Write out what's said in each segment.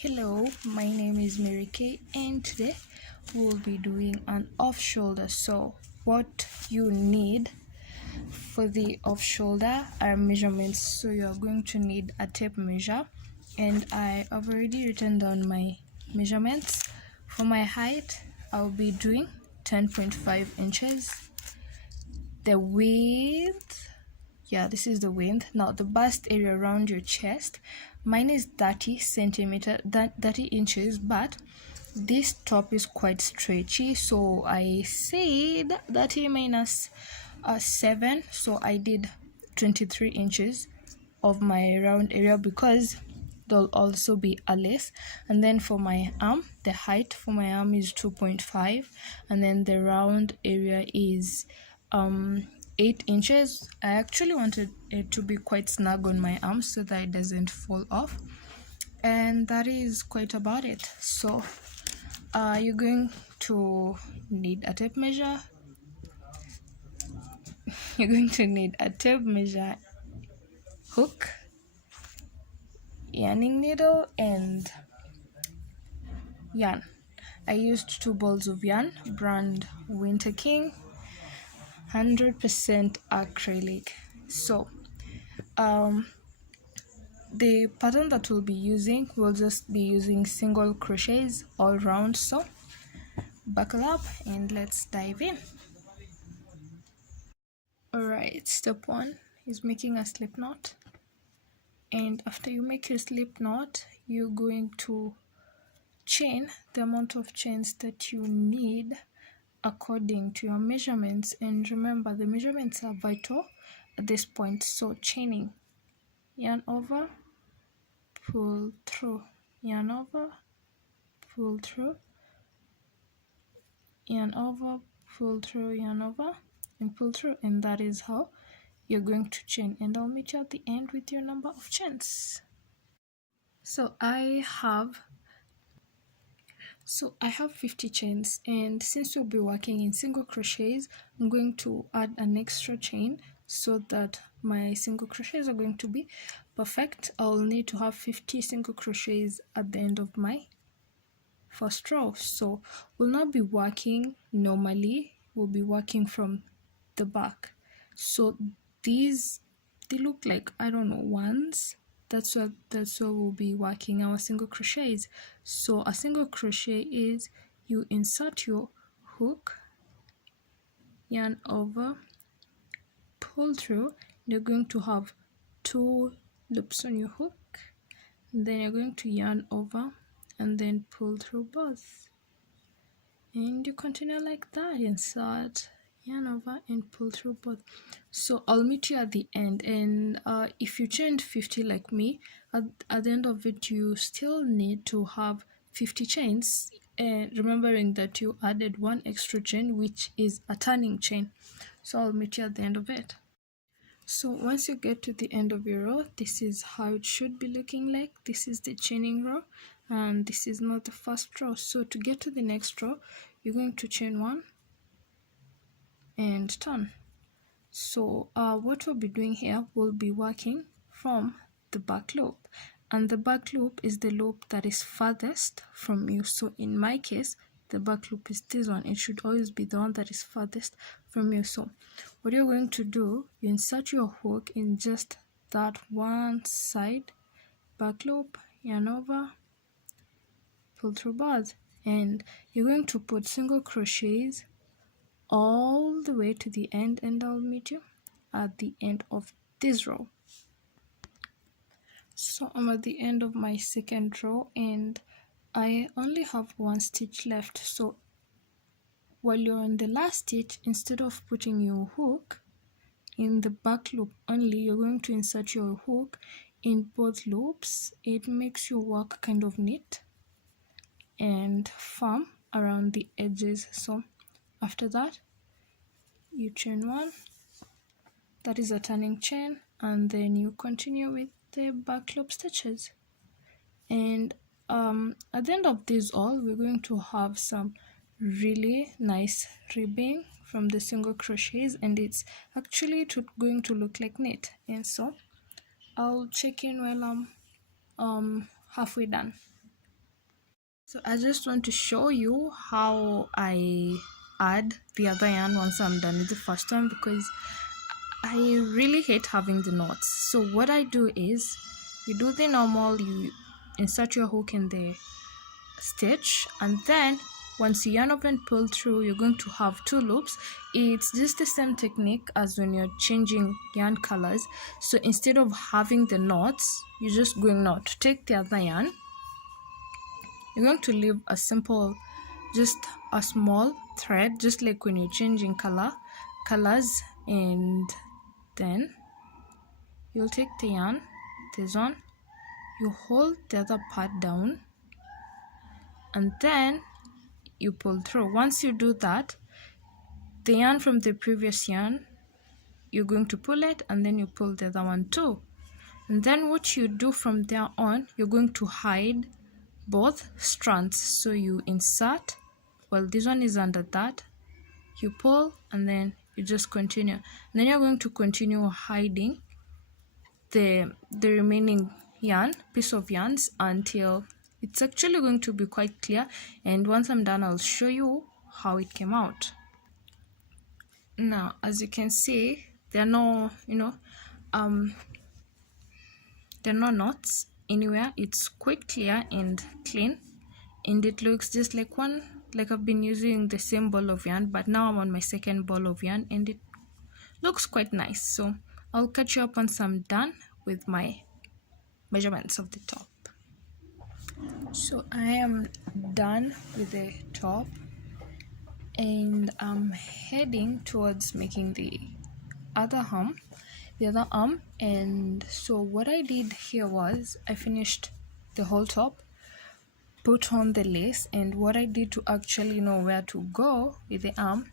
Hello, my name is Mary Kay, and today we'll be doing an off shoulder. So what you need for the off shoulder are measurements. So you are going to need a tape measure, and I have already written down my measurements. For my height, I'll be doing 10.5 inches. The width, this is the width. Now the bust area around your chest, mine is 30 inches, but this top is quite stretchy, so I said 30 minus 7, so I did 23 inches of my round area because there'll also be a lace. And then for my arm, the height for my arm is 2.5, and then the round area is 8 inches. I actually wanted it to be quite snug on my arm so that it doesn't fall off, and that is quite about it. So you're going to need a tape measure. You're going to need a tape measure, hook, yarning needle, and yarn. I used 2 balls of yarn, brand Winter King, 100% acrylic. So the pattern that we'll be using, we'll just be using single crochets all round. So buckle up and let's dive in. Alright, step 1 is making a slip knot, and after you make your slip knot, you're going to chain the amount of chains that you need according to your measurements. And remember, the measurements are vital at this point. So chaining, yarn over, pull through, yarn over, pull through, yarn over, pull through, yarn over, and pull through. And that is how you're going to chain, and I'll meet you at the end with your number of chains. So I have 50 chains, and since we'll be working in single crochets, I'm going to add an extra chain so that my single crochets are going to be perfect. I'll need to have 50 single crochets at the end of my first row. So we'll not be working normally, we'll be working from the back. So these, they look like, I don't know, ones. That's what we'll be working our single crochets. So a single crochet is you insert your hook, yarn over, pull through. You're going to have 2 loops on your hook, and then you're going to yarn over and then pull through both, and you continue like that. Insert, yarn over, and pull through both. So I'll meet you at the end, and if you chained 50 like me, at the end of it you still need to have 50 chains, remembering that you added 1 extra chain, which is a turning chain. So I'll meet you at the end of it. So once you get to the end of your row, this is how it should be looking like. This is the chaining row, and this is not the first row. So to get to the next row, you're going to chain 1 and turn. So what we'll be doing here, we'll be working from the back loop, and the back loop is the loop that is farthest from you. So in my case, the back loop is this one. It should always be the one that is farthest from you. So what you're going to do, you insert your hook in just that one side, back loop, yarn over, pull through both, and you're going to put single crochets all the way to the end, and I'll meet you at the end of this row. So I'm at the end of my second row, and I only have 1 stitch left. So while you're on the last stitch, instead of putting your hook in the back loop only, you're going to insert your hook in both loops. It makes your work kind of neat and firm around the edges. So after that, you chain 1, that is a turning chain, and then you continue with the back loop stitches. And at the end of this all, we're going to have some really nice ribbing from the single crochets, and it's actually going to look like knit. And so I'll check in when I'm halfway done. So I just want to show you how I add the other yarn once I'm done with the first one, because I really hate having the knots. So what I do is, you do the normal, you insert your hook in the stitch, and then once you yarn over and pull through, you're going to have 2 loops. It's just the same technique as when you're changing yarn colors. So instead of having the knots, you're just going now to take the other yarn. You're going to leave a simple, just a small thread, just like when you're changing colors, and then you'll take the yarn, this one, you hold the other part down, and then you pull through. Once you do that, the yarn from the previous yarn, you're going to pull it, and then you pull the other one too. And then what you do from there on, you're going to hide both strands. So you insert, well, this one is under that, you pull, and then you just continue. And then you're going to continue hiding the remaining piece of yarns until it's actually going to be quite clear. And once I'm done, I'll show you how it came out. Now, as you can see, there are no there are no knots anywhere. It's quite clear and clean, and it looks just like I've been using the same ball of yarn, but now I'm on my second ball of yarn, and it looks quite nice. So I'll catch you up once I'm done with my measurements of the top. So I am done with the top, and I'm heading towards making the other arm. And so what I did here was, I finished the whole top, put on the lace, and what I did to actually know where to go with the arm,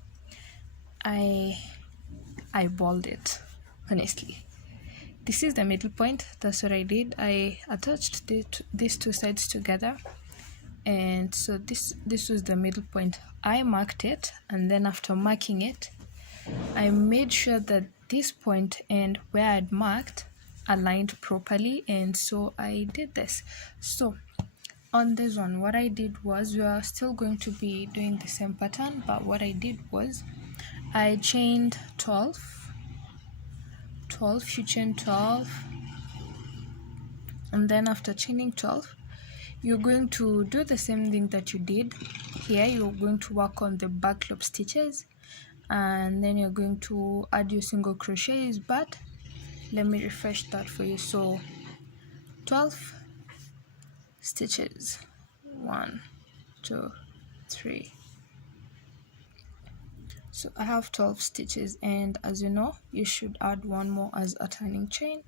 I eyeballed it. Honestly, this is the middle point. That's what I did. I attached these 2 sides together, and so this was the middle point. I marked it, and then after marking it, I made sure that this point and where I'd marked aligned properly, and so I did this. So on this one, what I did was, we are still going to be doing the same pattern, but what I did was, I chained 12, you chain 12, and then after chaining 12, you're going to do the same thing that you did here. You're going to work on the back loop stitches, and then you're going to add your single crochets. But let me refresh that for you. So 12 stitches, 1, 2, 3. So I have 12 stitches, and as you know, you should add 1 more as a turning chain.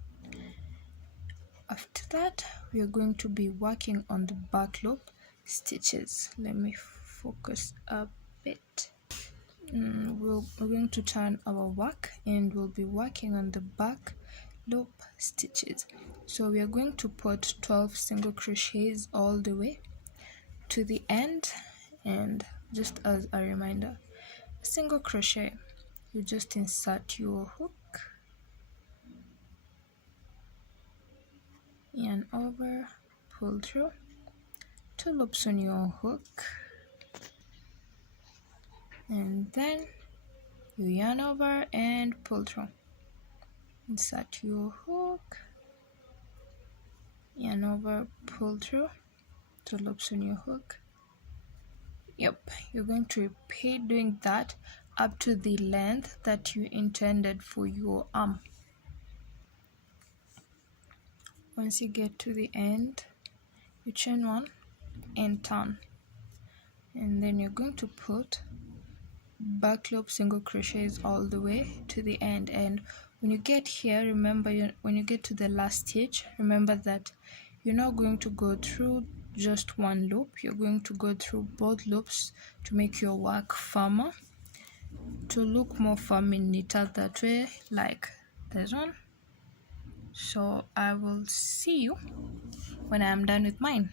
After that, we are going to be working on the back loop stitches. Let me focus a bit. We're going to turn our work, and we'll be working on the back loop stitches. So we are going to put 12 single crochets all the way to the end. And just as a reminder, a single crochet, you just insert your hook, yarn over, pull through, 2 loops on your hook, and then you yarn over and pull through, insert your hook, yarn over, pull through, 2 loops on your hook. Yep, you're going to repeat doing that up to the length that you intended for your arm. Once you get to the end, you chain 1 and turn, and then you're going to put back loop single crochets all the way to the end. And when you get here, remember, when you get to the last stitch, remember that you're not going to go through just 1 loop. You're going to go through both loops to make your work firmer, to look more firm and neater that way, like this one. So I will see you when I am done with mine.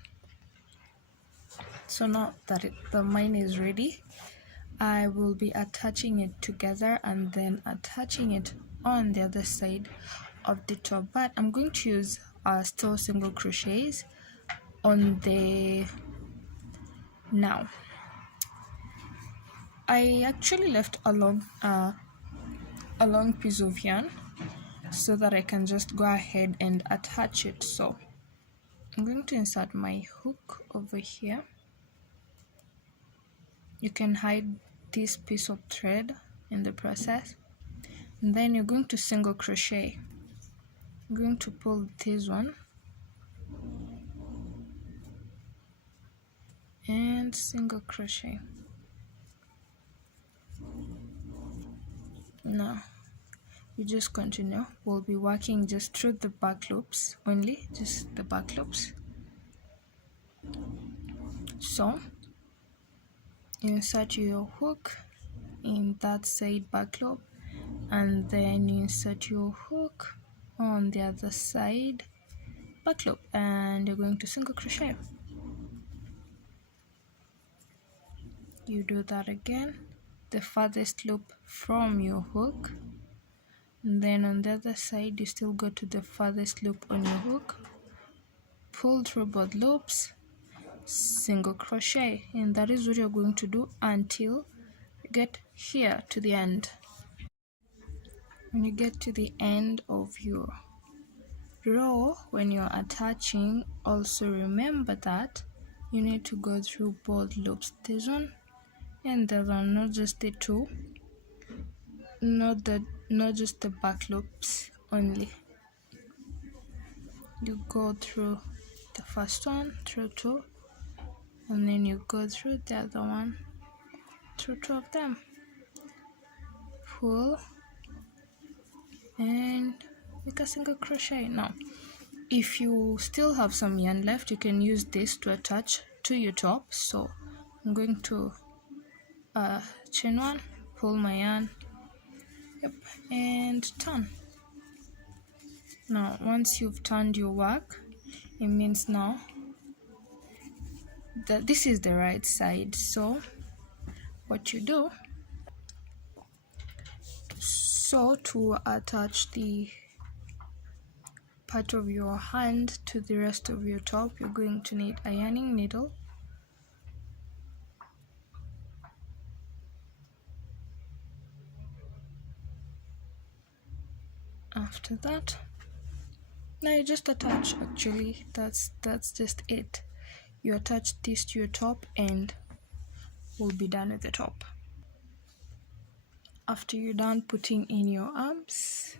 So now that the mine is ready, I will be attaching it together and then attaching it on the other side of the top. But I'm going to use still single crochets on the Now I actually left a long piece of yarn so that I can just go ahead and attach it. So I'm going to insert my hook over here. You can hide this piece of thread in the process, and then you're going to single crochet. I'm going to pull this one and single crochet. Now you just continue. We'll be working just through the back loops only, just the back loops. So insert your hook in that side back loop, and then you insert your hook on the other side back loop, and you're going to single crochet. You do that again, the farthest loop from your hook, and then on the other side you still go to the farthest loop on your hook, pull through both loops, single crochet, and that is what you're going to do until you get here to the end. When you get to the end of your row, when you're attaching, also remember that you need to go through both loops, this one and the other one, not just the two, not just the back loops only. You go through the first one through two, and then you go through the other one through two of them, pull and make a single crochet. Now if you still have some yarn left, you can use this to attach to your top. So I'm going to chain one, pull my yarn, and turn. Now once you've turned your work, it means now that this is the right side. So what you do, so to attach the part of your hand to the rest of your top, you're going to need a yarning needle, after that now you just attach. Actually that's just it. You attach this to your top and we'll be done with the top. After you're done putting in your arms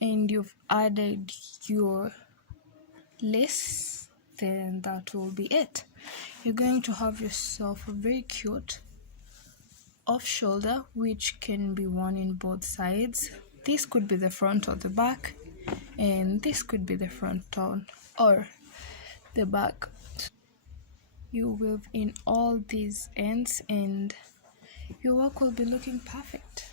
and you've added your lace, then that will be it. You're going to have yourself a very cute off shoulder, which can be worn in both sides. This could be the front or the back, and this could be the front or the back. You weave in all these ends and your work will be looking perfect.